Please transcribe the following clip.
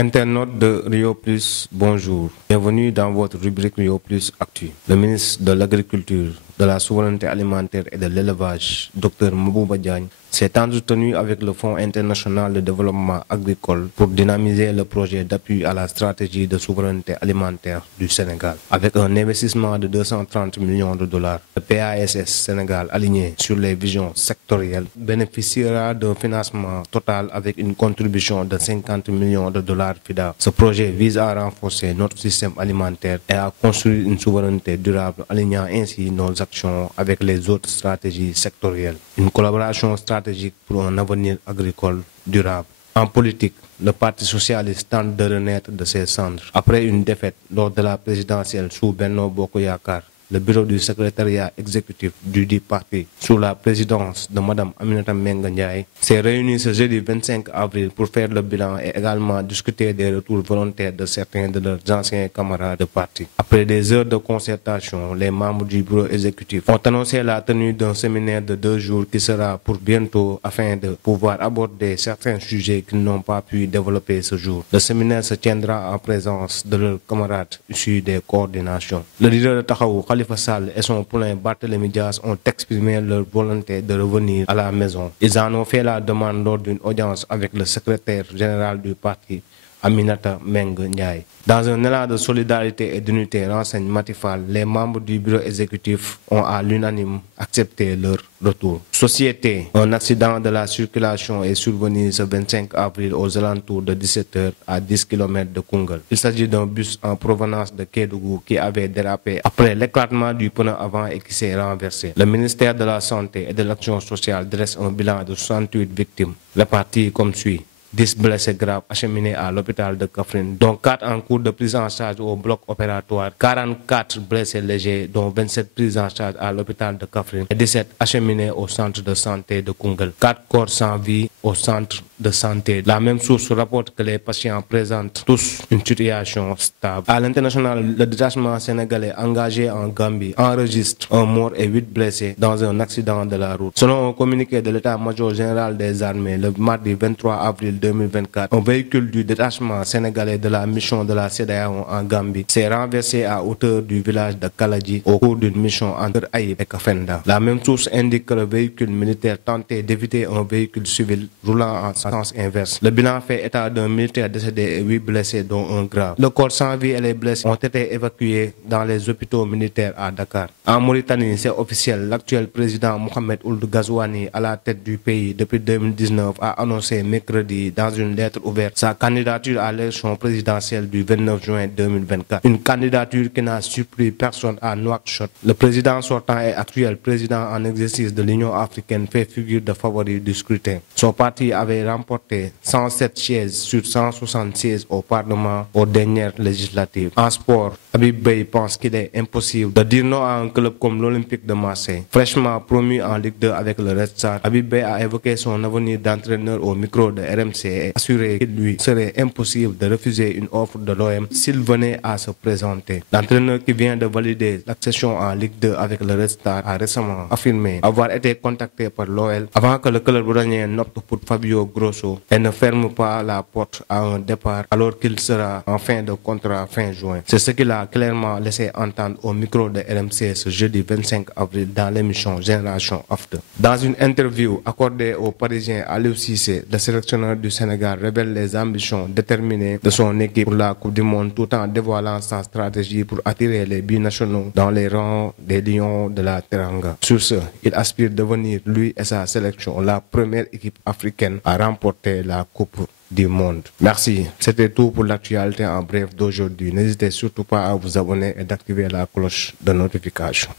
Internautes de Rio Plus, bonjour. Bienvenue dans votre rubrique Rio Plus Actu. Le ministre de l'Agriculture, de la Souveraineté alimentaire et de l'Élevage, Dr Mbouba Diagne, s'est entretenu avec le Fonds international de développement agricole pour dynamiser le projet d'appui à la stratégie de souveraineté alimentaire du Sénégal. Avec un investissement de 230 millions de dollars, le PASS Sénégal, aligné sur les visions sectorielles, bénéficiera d'un financement total avec une contribution de 50 millions de dollars FIDA. Ce projet vise à renforcer notre système alimentaire et à construire une souveraineté durable, alignant ainsi nos actions avec les autres stratégies sectorielles. Une collaboration stratégique pour un avenir agricole durable. En politique, le Parti socialiste tente de renaître de ses cendres. Après une défaite lors de la présidentielle sous Benno Bokk Yakaar, le bureau du secrétariat exécutif du dit parti, sous la présidence de Mme Aminata Mbengue Ndiaye, s'est réuni ce jeudi 25 avril pour faire le bilan et également discuter des retours volontaires de certains de leurs anciens camarades de parti. Après des heures de concertation, les membres du bureau exécutif ont annoncé la tenue d'un séminaire de 2 jours qui sera pour bientôt afin de pouvoir aborder certains sujets qu'ils n'ont pas pu développer ce jour. Le séminaire se tiendra en présence de leurs camarades issus des coordinations. Le leader de Taxawu, Khalifa Sall, et son poulain Barthélémy Dias ont exprimé leur volonté de revenir à la maison. Ils en ont fait la demande lors d'une audience avec le secrétaire général du parti, Aminata Mbengue Ndiaye. Dans un élan de solidarité et d'unité, renseigne Matifal, les membres du bureau exécutif ont à l'unanime accepté leur retour. Société, un accident de la circulation est survenu ce 25 avril aux alentours de 17h à 10 km de Koungheul. Il s'agit d'un bus en provenance de Kédougou qui avait dérapé après l'éclatement du pneu avant et qui s'est renversé. Le ministère de la Santé et de l'Action sociale dresse un bilan de 68 victimes, réparties comme suit. 10 blessés graves acheminés à l'hôpital de Kaffrine, dont 4 en cours de prise en charge au bloc opératoire, 44 blessés légers, dont 27 prises en charge à l'hôpital de Kaffrine et 17 acheminés au centre de santé de Koungheul. 4 corps sans vie au centre de santé. La même source rapporte que les patients présentent tous une situation stable. À l'international, le détachement sénégalais engagé en Gambie enregistre un mort et 8 blessés dans un accident de la route. Selon un communiqué de l'état-major général des armées, le mardi 23 avril 2024, un véhicule du détachement sénégalais de la mission de la CEDEAO en Gambie s'est renversé à hauteur du village de Kaladji au cours d'une mission entre Aïb et Kafenda. La même source indique que le véhicule militaire tentait d'éviter un véhicule civil roulant en sens inverse. Le bilan fait état d'un militaire décédé et 8 blessés dont un grave. Le corps sans vie et les blessés ont été évacués dans les hôpitaux militaires à Dakar. En Mauritanie, c'est officiel, l'actuel président Mohamed Ould Ghazouani, à la tête du pays depuis 2019, a annoncé mercredi dans une lettre ouverte sa candidature à l'élection présidentielle du 29 juin 2024. Une candidature qui n'a surpris personne à Nouakchott. Le président sortant et actuel président en exercice de l'Union africaine fait figure de favori du scrutin. Son parti avait remporté 107 sièges sur 176 au Parlement aux dernières législatives. En sport, Habib Beye pense qu'il est impossible de dire non à un club comme l'Olympique de Marseille. Fraîchement promu en Ligue 2 avec le Red Star, Habib Beye a évoqué son avenir d'entraîneur au micro de RMC et assuré qu'il lui serait impossible de refuser une offre de l'OM s'il venait à se présenter. L'entraîneur qui vient de valider l'accession en Ligue 2 avec le Red Star a récemment affirmé avoir été contacté par l'OL avant que le club rogné opte pour Fabio Grosso et ne ferme pas la porte à un départ alors qu'il sera en fin de contrat fin juin. C'est ce qu'il a clairement laissé entendre au micro de RMC ce jeudi 25 avril dans l'émission Génération After. Dans une interview accordée aux Parisiens Aliou Cissé, le sélectionneur du Sénégal révèle les ambitions déterminées de son équipe pour la Coupe du Monde tout en dévoilant sa stratégie pour attirer les binationaux dans les rangs des Lions de la Teranga. Sur ce, il aspire devenir, lui et sa sélection, la première équipe africaine à remporter la Coupe du Monde. Merci. C'était tout pour l'actualité en bref d'aujourd'hui. N'hésitez surtout pas à vous abonner et d'activer la cloche de notification.